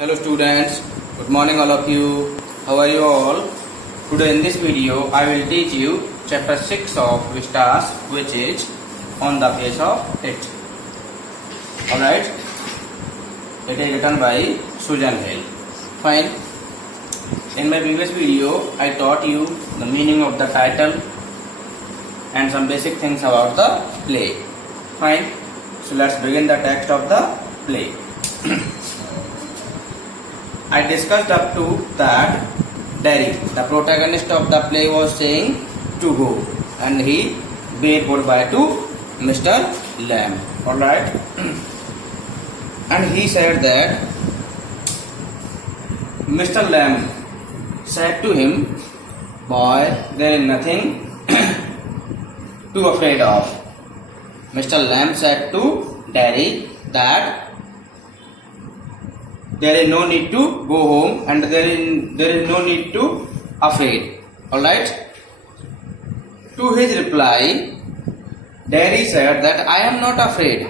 Hello students, good morning all of you. How are you all? Today in this video I will teach you chapter 6 of Vistas, which is on the page of it. Alright, it is written by Susan Hill. Fine. In my previous video I taught you the meaning of the title and some basic things about the play. Fine. So let's begin the text of the play. I discussed up to that Derry, the protagonist of the play, was saying to go, and he bade goodbye to Mr. Lamb. Alright, and he said that Mr. Lamb said to him, "Boy, there is nothing to afraid of." Mr. Lamb said to Derry that there is no need to go home and there is no need to afraid. Alright. To his reply, Derry said that I am not afraid.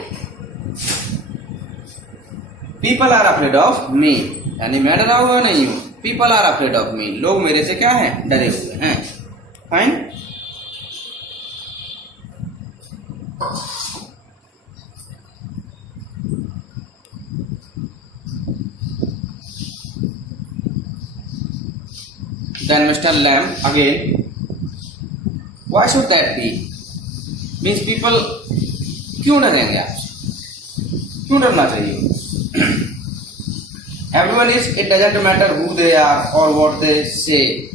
People are afraid of me. यानी मैं डरा हुआ नहीं हूँ. People are afraid of me. लोग मेरे से क्या हैं? डरे हुए हैं. Fine. Then Mr. Lamb again, why should that be? Means people क्यों डरेंगे आपसे? क्यों डरना चाहिए? Everyone is, it doesn't matter who they are or what they say.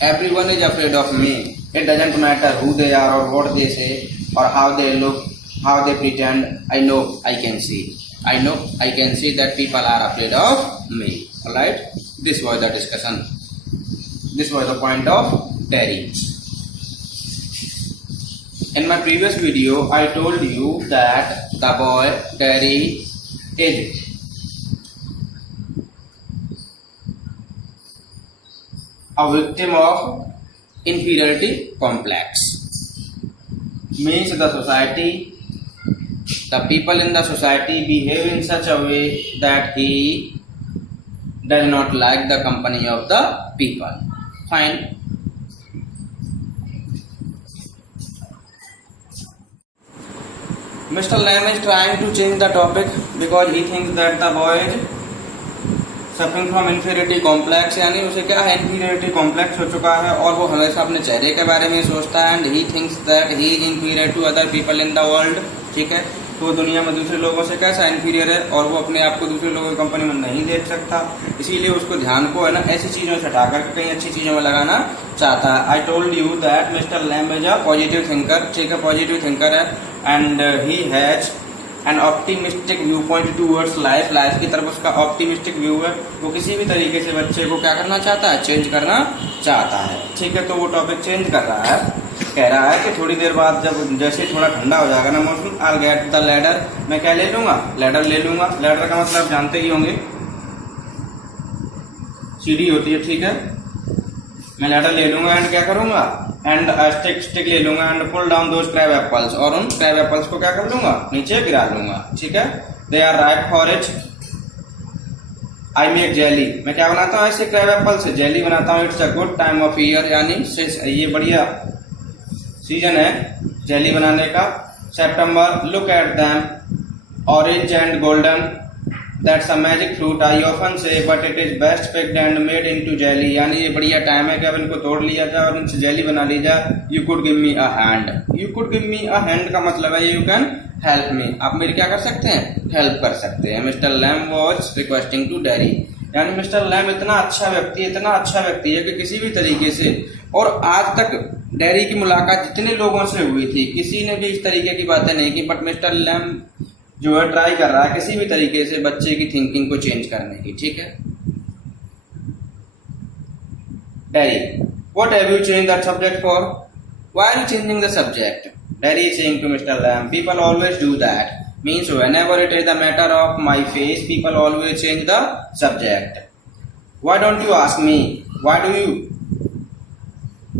Everyone is afraid of me. It doesn't matter who they are or what they say or how they look, how they pretend. I know, I can see. I know, I can see that people are afraid of me. Alright? This was the discussion. This was the point of Derry. In my previous video, I told you that the boy Derry is a victim of inferiority complex. Means the society, the people in the society behave in such a way that he does not like the company of the people. Fine. Mr. Lamb is trying to change the topic because he thinks that the boy is suffering from inferiority complex. यानी उसे क्या है? inferiority complex हो चुका है और वो हमेशा अपने चेहरे के बारे में सोचता है and he thinks that he is inferior to other people in the world. ठीक है, तो दुनिया में दूसरे लोगों से कैसा इंफीरियर है और वो अपने आप को दूसरे लोगों की कंपनी में नहीं देख सकता. इसीलिए उसको ध्यान को है ना ऐसी चीजों से हटाकर कहीं अच्छी चीजों में लगाना चाहता है. I told you that mister lamb is a positive thinker. ठीक है, पॉजिटिव थिंकर है and he has an optimistic view point towards life. Life की तरफ उसका ऑप्टिमिस्टिक व्यू है. वो किसी भी तरीके से बच्चे को क्या करना चाहता है? चेंज करना चाहता है. ठीक है, तो वो टॉपिक चेंज कर रहा है. कह रहा है कि थोड़ी देर बाद जब जैसे थोड़ा ठंडा हो जाएगा ना मौसम, आई गेट द लैडर. मैं क्या ले लूंगा? लैडर ले लूंगा. लैडर का मतलब जानते ही होंगे, सीढ़ी होती है. ठीक है, मैं लैडर ले लूंगा एंड क्या करूंगा? एंड स्टिक ले लूंगा and pull down those crab apples. और उन क्रैब एप्पल्स को क्या कर लूंगा? नीचे गिरा लूंगा. ठीक है, they are ripe for it. I make jelly. मैं क्या बनाता हूँ? ऐसे क्रैब एप्पल से जेली बनाता हूँ. It's a good time of year. यानी ये बढ़िया सीजन है जेली बनाने का. सितंबर. Look at them orange and golden. That's a magic fruit I often say but it is best picked and made into jelly. यानी ये बढ़िया टाइम है कि अब इनको तोड़ लिया जाए और इनसे जेली बना ली जाए. You could give me a hand. You could give me a hand का मतलब है यू कैन हेल्प मी. आप मेरी क्या कर सकते हैं? हेल्प कर सकते हैं. Mister Lamb was requesting to Derry. यानी मिस्टर लैम्ब इतना अच्छा व्यक्ति है कि किसी भी तरीके से, और आज तक डेरी की मुलाकात जितने लोगों से हुई थी किसी ने भी इस तरीके की बातें नहीं की. बट मिस्टर लैम्ब जो है ट्राई कर रहा है किसी भी तरीके से बच्चे की थिंकिंग को चेंज करने की. ठीक है. Derry, what have you change that subject for? Why are you changing the subject? Derry is saying to mister Lamb, people always do that. Means whenever it is a matter of my face, people always change the subject. Why don't you ask me? Why do you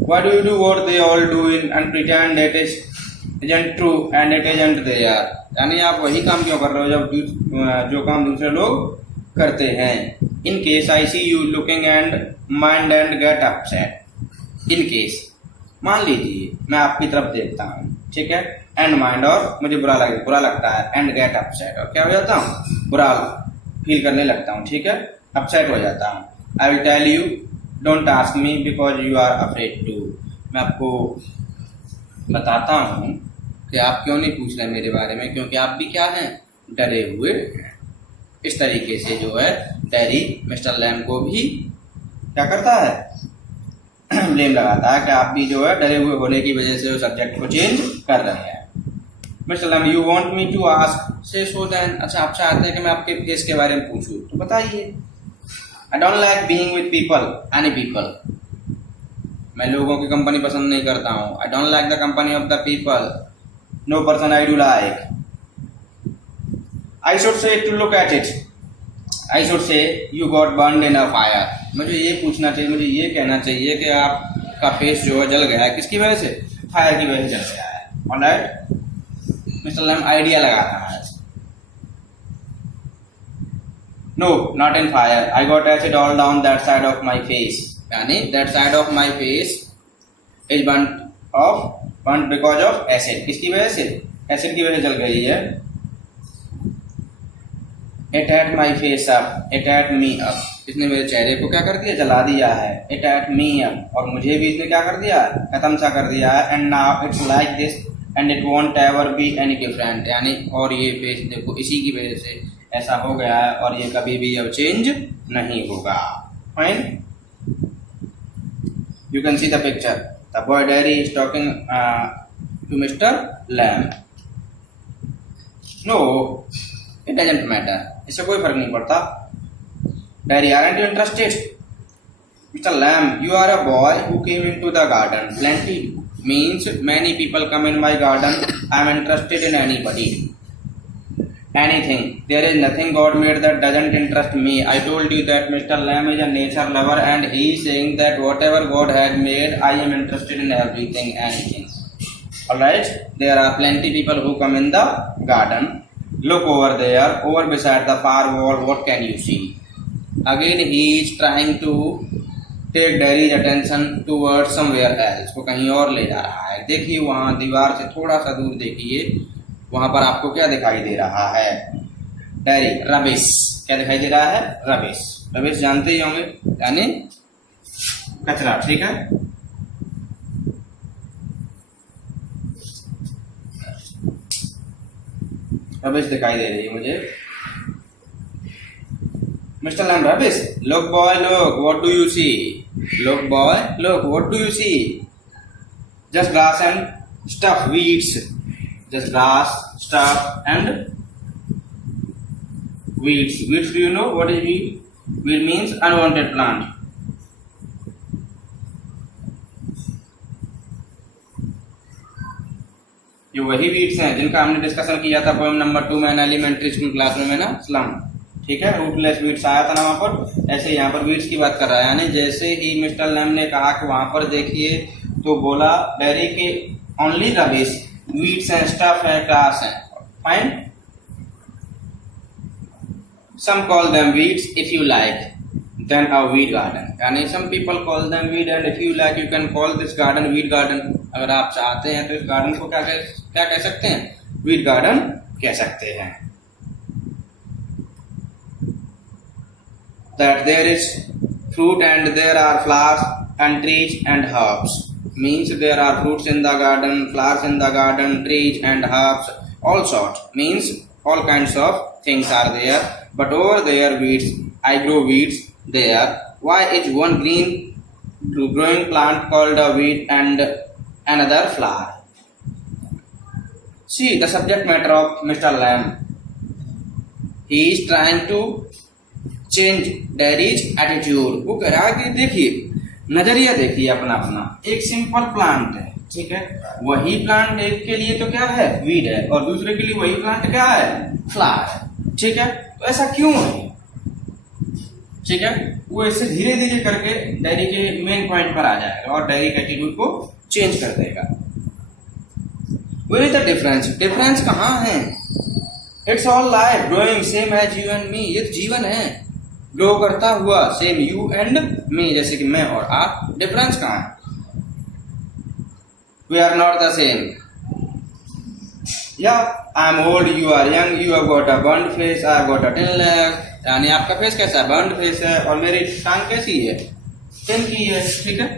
Why do you do what they all do in and pretend that it isn't true and it isn't there? यानी आप वही काम क्यों कर रहे हो जब जो काम दूसरे लोग करते हैं। In case I see you looking and mind and get upset. In case मान लीजिए मैं आपकी तरफ देखता हूँ, ठीक है, एंड माइंड और मुझे बुरा लगता है, एंड गेट अपसेट और क्या हो जाता हूँ, बुरा फील करने लगता हूँ, ठीक है, अपसेट हो जाता हूँ। I will tell you don't ask me because you are afraid to. मैं आपको बताता हूँ कि आप क्यों नहीं पूछ रहे मेरे बारे में, क्योंकि आप भी क्या हैं, डरे हुए हैं। इस तरीके से जो है टेरी मिस्टर लैम को भी क्या करता है, ब्लेम लगाता है कि आप भी जो है डरे हुए होने की वजह से सब्जेक्ट को चेंज कर रहे हैं। Mister Lamb you want me to ask say so then. अच्छा, आप चाहते हैं कि मैं आपके फेस के बारे में पूछूं, तो बताइए। I don't like being with people, any people. मैं लोगों की कंपनी पसंद नहीं करता हूँ। I don't like the company of the people, no person I do like. I should say to look at it, I should say you got burned in a fire. मुझे ये पूछना चाहिए, मुझे ये कहना चाहिए कि आपका फेस जो है जल गया है, किसकी वजह से, फायर की वजह से जल गया है। ऑलराइट, मिस्टर लैम आइडिया लगा रहा है। No not in fire, I got acid all down that side of my face. यानी that side of my face is burned because of acid. किसकी वजह से, एसिड की वजह से जल गई है। It ate my face up, it ate me up। इसने मेरे चेहरे को क्या कर दिया, जला दिया है। It ate me up, और मुझे भी इसने क्या कर दिया, खत्म सा कर दिया है। And now it's like this and it won't ever be any different। यानी और ये फेस देखो इसी की वजह से ऐसा हो गया है और ये कभी भी अब चेंज नहीं होगा। Fine? You can see the picture. The boy Derry is talking to Mr. Lamb. No, it doesn't matter। इससे कोई फर्क नहीं पड़ता। Derry, aren't you interested? Mr. Lamb, you are a boy who came into the garden. Plenty means many people come in my garden. I am interested in anybody, anything. There is nothing God made that doesn't interest me. I told you that Mr. Lamb is a nature lover and he is saying that whatever God has made, I am interested in everything, anything. Alright, there are plenty people who come in the garden. Look over there, over beside the far wall, what can you see? Again he is trying to take Derry's attention towards somewhere else। वो कहीं और ले जा रहा है। देखिए वहाँ दीवार से थोड़ा सा दूर देखिए, वहाँ पर आपको क्या दिखाई दे रहा है, Derry, रबिश। क्या दिखाई दे रहा है, रबिश। रबिश जानते ही होंगे, यानी कचरा, ठीक है। रबिश दिखाई दे रही है मुझे। Mister Lamb, rubbish. Look boy look, what do you see? Look boy look, what do you see? Just grass and stuff, weeds. Just grass, stuff and weeds. Weeds, do you know what is weed? Weed means unwanted plant. ये वही weeds हैं जिनका हमने discussion किया था poem number 2 में elementary school class में ना, स्लम, ठीक है। रूटलेस वीड्स आया था ना वहां पर, ऐसे यहाँ पर वीड्स की बात कर रहा है। यानी जैसे ही मिस्टर लैम ने कहा कि वहां पर देखिए, तो बोला डेरी के only rubbish, weeds and stuff है, क्लास है। Fine, some call them weeds if you like then a weed garden. यानी some people call them weed and if you like you can call this garden weed garden. अगर आप चाहते हैं तो इस garden को क्या कह सकते हैं, वीड गार्डन कह सकते हैं। That there is fruit and there are flowers and trees and herbs means there are fruits in the garden, flowers in the garden, trees and herbs, all sorts means all kinds of things are there. But over there weeds, I grow weeds there. Why is one growing plant called a weed and another flower? See the subject matter of Mr. Lamb. He is trying to change dairies attitude. वो कह रहा है कि देखिए, नजरिया देखिए अपना अपना। एक सिंपल प्लांट है, ठीक है, वही प्लांट एक के लिए तो क्या है, वीड है, और दूसरे के लिए वही प्लांट क्या है, फ्लावर है, ठीक है। तो ऐसा क्यों है, ठीक है। वो ऐसे धीरे धीरे करके डेरी के मेन पॉइंट पर आ जाएगा और डेरी के एटीट्यूड को चेंज कर देगा। Where is the difference? Difference कहाँ है? It's all life growing same as you and me. ये तो जीवन है, ग्रो करता हुआ, सेम यू एंड मी, जैसे कि मैं और आप, डिफरेंस कहाँ है? We are not the same. या I am old, you are young, you have got a burned face, I have got a tin leg, यानी आपका फेस कैसा है? बर्न्ड फेस है, और मेरी टांग कैसी है? टिन की है, ठीक है।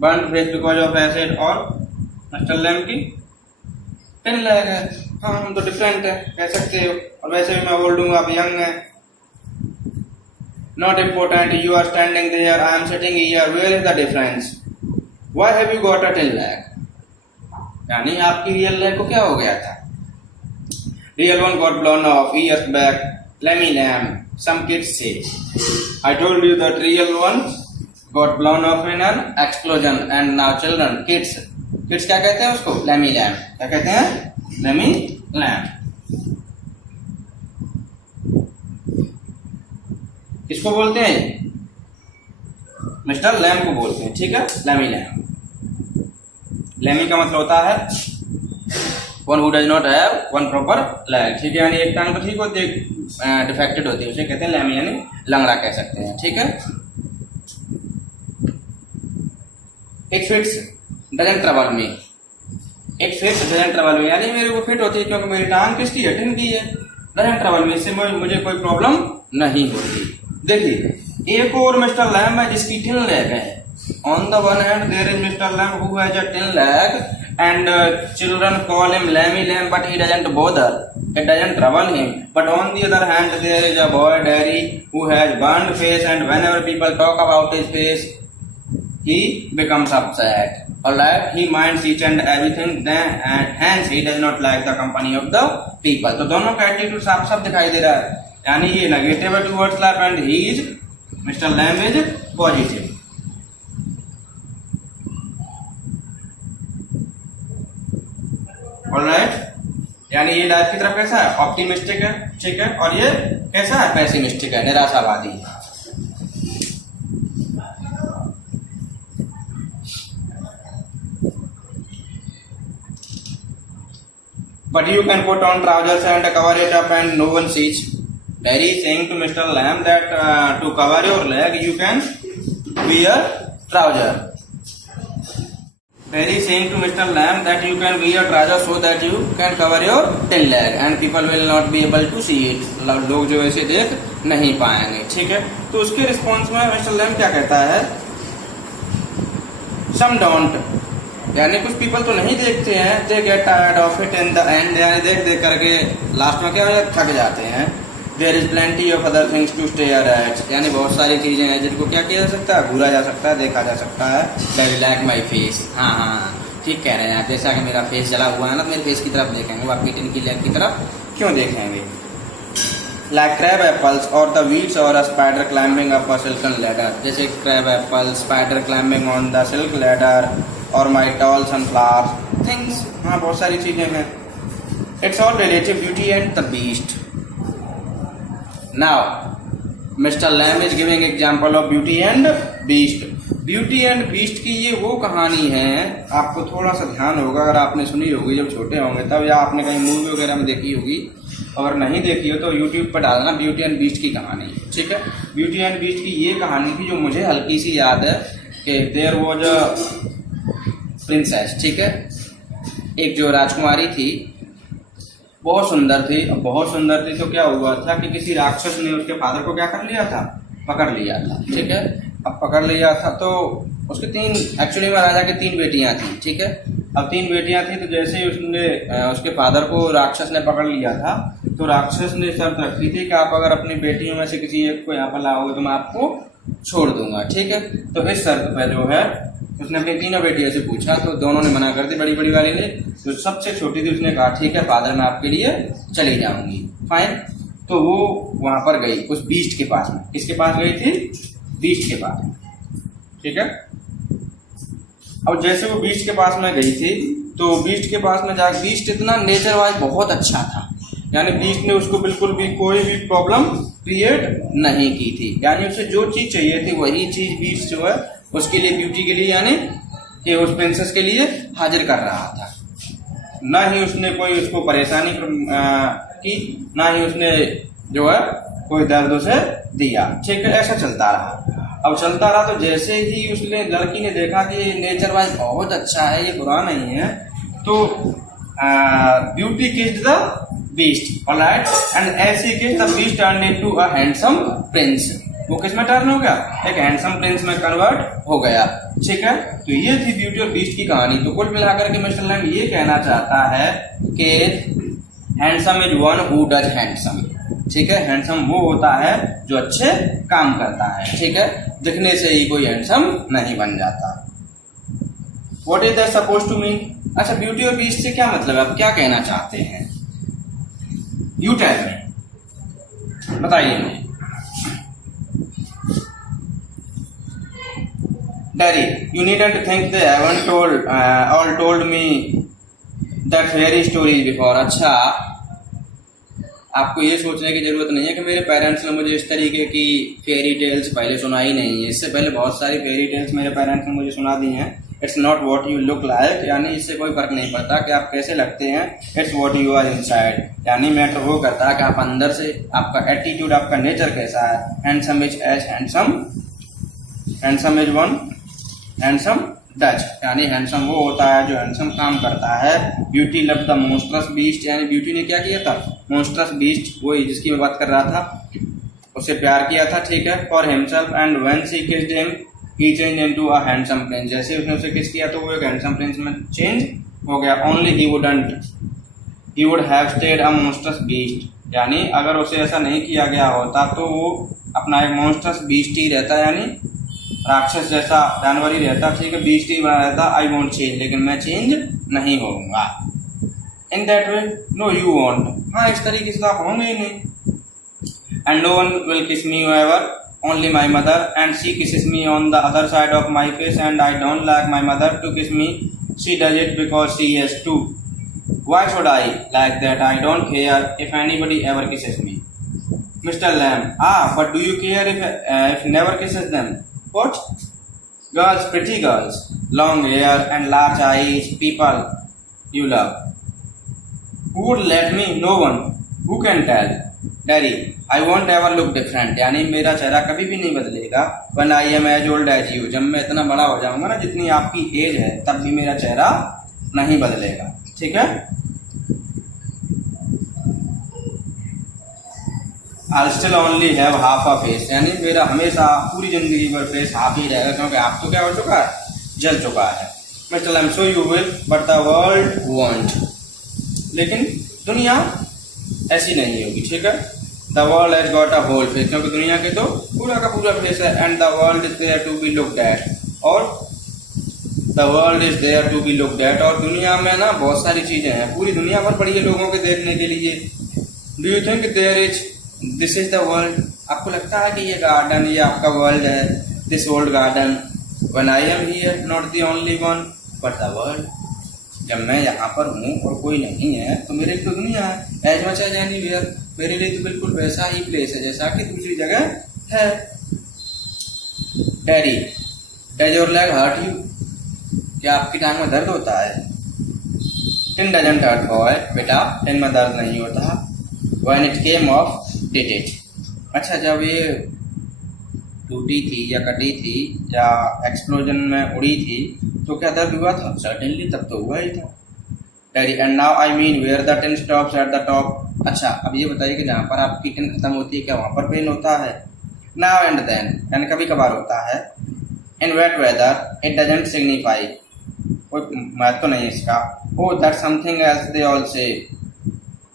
Burned face because of acid, और मिस्टर लैम की टिन लेग है। हाँ, हम तो डिफरेंट है, कह सकते हो। और वैसे भी मैं ओल्ड हूँ, आप यंग है। Not important, you are standing there, I am sitting here, where is the difference? Why have you got a tin leg? यानी आपकी रियल लेग को क्या हो गया था? Real one got blown off years back, Lemmy Lamb, some kids say. I told you that real one got blown off in an explosion, and now children, kids क्या कहते हैं उसको? Lemmy Lamb। क्या कहते हैं? Lemmy Lamb। किसको बोलते हैं? मिस्टर लैम को बोलते हैं, ठीक है। Lemmy Lamb। Lemmy का मतलब होता है one who does not have one proper leg, ठीक है। यानी एक टांग तो ठीक होती है, डिफेक्टेड होती है, उसे कहते हैं लैमी, यानी लंगड़ा कह सकते हैं, ठीक है। It fits doesn't trouble me, it fits doesn't trouble me, यानी मेरे को फिट होती है क्योंकि मेरी टांग किसकी है? टिन की है। डजंट ट्रबल मी, इससे मुझे कोई प्रॉब्लम नहीं होती। देखिए, एक और मिस्टर लैम है जिसकी टिन लेग है। On the one hand there is mister Lamb who has a tin leg, and children call him Lemmy Lamb, but he doesn't bother, it doesn't trouble him. But on the other hand, there is a boy Derry who has burned face, and whenever people talk about his face, he becomes upset. Alright, he minds each and everything, then and hence he does not like the company of the people. तो दोनों का attitude साफ साफ दिखाई दे रहा है, यानी ये नेगेटिव है towards life, and he is mister Lamb is positive. Alright, यानी ये लाइफ की तरफ कैसा है? ऑप्टिमिस्टिक है, ठीक है। और ये कैसा है? पेसिमिस्टिक है, निराशावादी। But you can put on trousers and cover it up and no one sees. Derry is saying to Mr. Lamb that to cover your leg you can wear trouser. Derry is saying to Mr. Lamb that you can wear trouser so that you can cover your tin leg and people will not be able to see it. लोग जो ऐसे देख नहीं पाएंगे, ठीक है। तो उसके रिस्पॉन्स में मिस्टर लैम क्या कहता है? Some don't, यानी कुछ पीपल तो नहीं देखते हैं। They get tired of it in the end, यानी देख देख करके लास्ट में क्या हो जाता? थक जाते हैं। There is plenty of other things to stare at, यानी बहुत सारी चीजें हैं जिनको क्या किया जा सकता है? घूरा जा सकता है, देखा जा सकता है। They like my face, हाँ, ठीक कह रहे हैं आप। जैसा कि मेरा फेस जला हुआ है ना, मेरे फेस की तरफ देखेंगे, वो आपकी टिन की लेग की तरफ क्यों देखेंगे? Like crab apples or the weeds or a spider climbing up a silken ladder, जैसे crab apple, spider climbing on the silk ladder, or my tall sunflower things, हाँ बहुत सारी चीजें हैं। It's all relative, beauty and the beast. Now, Mr. Lamb is giving example of Beauty and Beast. Beauty and Beast की ये वो कहानी है, आपको थोड़ा सा ध्यान होगा अगर आपने सुनी होगी जब छोटे होंगे तब, या आपने कहीं मूवी वगैरह में देखी होगी। अगर नहीं देखी हो तो यूट्यूब पर डालना ब्यूटी एंड बीस्ट की कहानी, ठीक है। ब्यूटी एंड बीस्ट की ये कहानी थी जो मुझे हल्की सी याद है कि देयर वाज अ प्रिंसेस, ठीक है। एक जो राजकुमारी थी बहुत सुंदर थी, बहुत सुंदर थी। तो क्या हुआ था कि किसी राक्षस ने उसके फादर को क्या कर लिया था? पकड़ लिया था, ठीक है। अब पकड़ लिया था तो उसके एक्चुअली में राजा की 3 बेटियां थी, ठीक है। अब 3 बेटियां थी तो जैसे ही उसके फादर को राक्षस ने पकड़ लिया था तो राक्षस ने शर्त रखी थी कि आप अगर अपनी बेटियों में से किसी एक को यहाँ पर लाओगे तो मैं आपको छोड़ दूंगा, ठीक है। तो इस शर्त पर जो है उसने अपनी 3 बेटियों से पूछा तो दोनों ने मना कर दी, बड़ी बड़ी वाली ने। तो सबसे छोटी थी उसने कहा ठीक है फादर मैं आपके लिए चली जाऊंगी, फाइन। तो वो वहां पर गई उस बीस्ट के पास में। किसके पास गई थी? बीस्ट के पास, ठीक है। अब जैसे वो बीस्ट के पास में गई थी तो बीस्ट के पास में जाकर बीस्ट इतना नेचर वाइज बहुत अच्छा था, यानी बीस्ट ने उसको बिल्कुल भी कोई भी प्रॉब्लम क्रिएट नहीं की थी। यानी उसे जो चीज चाहिए थी वही चीज बीस्ट जो है उसके लिए, ब्यूटी के लिए, यानी कि उस प्रिंसेस के लिए हाजिर कर रहा था। न ही उसने कोई उसको परेशानी की, ना ही उसने जो है कोई दर्द उसे दिया। ठीक है, ऐसा चलता रहा। अब चलता रहा तो जैसे ही उसने लड़की ने देखा कि नेचर वाइज बहुत अच्छा है, ये बुरा नहीं है, तो beauty kissed the beast, alright, and as she kissed the beast turn into a handsome prince. वो किस में टर्न हो गया? एक हैंडसम प्रिंस में कन्वर्ट हो गया। ठीक है, तो ये थी ब्यूटी और बीस्ट की कहानी। तो कुल मिलाकर के मिस्टर लैंग ये कहना चाहता है कि handsome is one who does handsome. ठीक है, हैंडसम वो होता है जो अच्छे काम करता है। ठीक है, दिखने से ही कोई हैंडसम नहीं बन जाता। What is that suppose to mean? अच्छा, ब्यूटी और बीस्ट से क्या मतलब है? आप क्या कहना चाहते हैं? यू टेल मी, बताइए मुझे। Daddy, you needn't think they haven't all told me that fairy stories before. अच्छा, आपको ये सोचने की जरूरत नहीं है कि मेरे पेरेंट्स ने मुझे इस तरीके की फेरी टेल्स पहले सुनाई नहीं है। इससे पहले बहुत सारी फेरी टेल्स मेरे पेरेंट्स ने मुझे सुना दी हैं। It's not what you look like, यानी इससे कोई फर्क नहीं पड़ता कि आप कैसे लगते हैं। It's what you are inside, यानी मैटर वो करता है कि आप अंदर से, आपका एटीट्यूड, आपका नेचर कैसा है। Handsome is as handsome, handsome is one handsome does, यानी हैंडसम वो होता है जो हैंडसम काम करता है। Beauty love the monstrous beast, यानी ब्यूटी ने क्या किया था? मोस्ट्रस बीस्ट, वही जिसकी मैं बात कर रहा था, उससे प्यार किया था। ठीक है, for himself, and when she kissed him he change into a handsome Prince. जैसे उसने उसे किस किया तो वो एक हैंडसम प्रिंस में चेंज हो गया। Only he would have stayed a monstrous beast, यानी अगर उसे ऐसा नहीं किया गया होता तो वो अपना एक मोस्ट्रस बीस्ट ही रहता, यानी राक्षस जैसा जानवर ही रहता। ठीक है, बीस्ट ही बना रहता। आई वोंट चेंज, लेकिन मैं चेंज नहीं होऊंगा। In that way no you want, हाँ इस तरीके से आप होंगे ही नहीं। And no one will kiss me ever, only my mother, and she kisses me on the other side of my face, and I don't like my mother to kiss me, she does it because she has to. Why should I like that? I don't care if anybody ever kisses me. Mister Lamb, but do you care if never kisses them? What? Girls, pretty girls, long hair and large eyes, people you love. Who would let me? No one. Who can tell? Daddy, I won't ever look different. यानी मेरा चेहरा कभी भी नहीं बदलेगा। When I am as old as you, जब मैं इतना बड़ा हो जाऊंगा ना जितनी आपकी एज है, तब भी मेरा चेहरा नहीं बदलेगा। ठीक है, I'll still only have half a face, यानी मेरा हमेशा पूरी जिंदगी भर फेस हाफ ही रहेगा, क्योंकि आप तो क्या हो चुका है? जल चुका है। Mr. Lam, so you will, but the world won't. लेकिन दुनिया ऐसी नहीं होगी। ठीक है, The world has got a whole face, क्योंकि दुनिया के तो पूरा का पूरा फेस है। And the world is there to be looked at, और The world is there to be looked at, और दुनिया में ना बहुत सारी चीजें हैं, पूरी दुनिया भर पड़ी है लोगों के देखने के लिए। Do you think there is this is the world? आपको लगता है कि ये गार्डन ये आपका वर्ल्ड है? This walled garden, when I am here not the only one but the world, जब मैं यहाँ पर हूँ और कोई नहीं है तो मेरे लिए तो दुनिया है। एज मच एज एनीवेयर, मेरे लिए तो बिल्कुल वैसा ही प्लेस है जैसा कि दूसरी जगह है। Daddy, does your leg hurt you? क्या आपकी टांग में दर्द होता है? टिन डजंट हर्ट बॉय, बेटा टिन में दर्द नहीं होता। When it came off, did it? अच्छा, जब ये टूटी थी या कटी थी या एक्सप्लोजन में उड़ी थी तो क्या दर्द हुआ था? सर्टेनली, तब तो हुआ ही था। Daddy, and now I mean where the tin stops at the top. अच्छा, अब ये बताइए कि जहाँ पर आपकी टिन खत्म होती है क्या वहाँ पर पेन होता है? नाउ एंड देन, यानी कभी कभार होता है। In wet weather it doesn't signify, कोई महत्व तो नहीं इसका। Oh that something else they all say,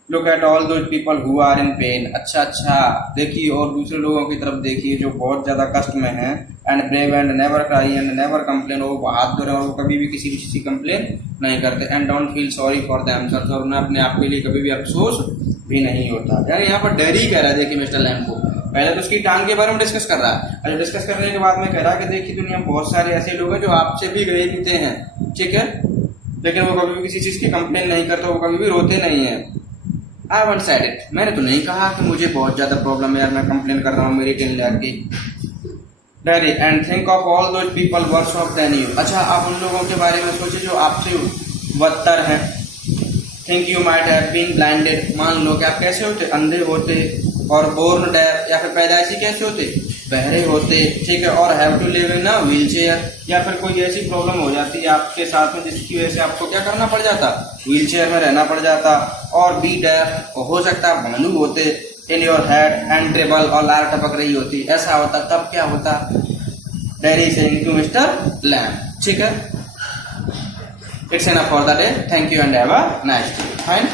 look at all those people who are in pain. अच्छा, देखिए और दूसरे लोगों की तरफ देखिए जो बहुत ज़्यादा कष्ट में हैं। And brave and never cry and never complain, वो बहादुर है और वो कभी भी किसी भी चीज़ की कंप्लेन नहीं करते। And don't feel sorry for themselves, और उन्हें अपने आप के लिए कभी भी अफसोस भी नहीं होता। यानी यहाँ पर डैडी कह रहा है, देखिए मिस्टर लैम को, पहले तो उसकी टांग के बारे में डिस्कस कर रहा है, और डिस्कस करने के बाद में कह रहा है कि देखिए दुनिया में बहुत सारे ऐसे लोग हैं जो आपसे भी गए पीते हैं। ठीक है, लेकिन वो कभी भी किसी चीज़ की कंप्लेन नहीं करते, वो कभी भी रोते नहीं है। I haven't said it, मैंने तो नहीं कहा कि मुझे बहुत ज़्यादा प्रॉब्लम है यार, मैं कंप्लेन कर रहा हूँ मेरी टिन लैग की। Daddy, and think of all those people worse off than you. अच्छा, आप उन लोगों के बारे में सोचिए जो आपसे बदतर हैं। Think you might have been blinded, मान लो कि आप कैसे होते, अंधे होते, और बोर्न डेफ या फिर पैदाइशी कैसे होते, बहरे होते, ठीक है, और have to live in a wheelchair, या फिर कोई ऐसी प्रॉब्लम हो जाती है आपके साथ में जिसकी वजह से आपको क्या करना पड़ जाता, व्हील चेयर में रहना पड़ जाता, और बी डेफ, हो सकता है भालू होते, in your head and treble, और लार टपक रही होती, ऐसा होता, तब क्या होता, Derry saying to mister Lamb, ठीक है। It's enough for the day, thank you and have a nice day, fine.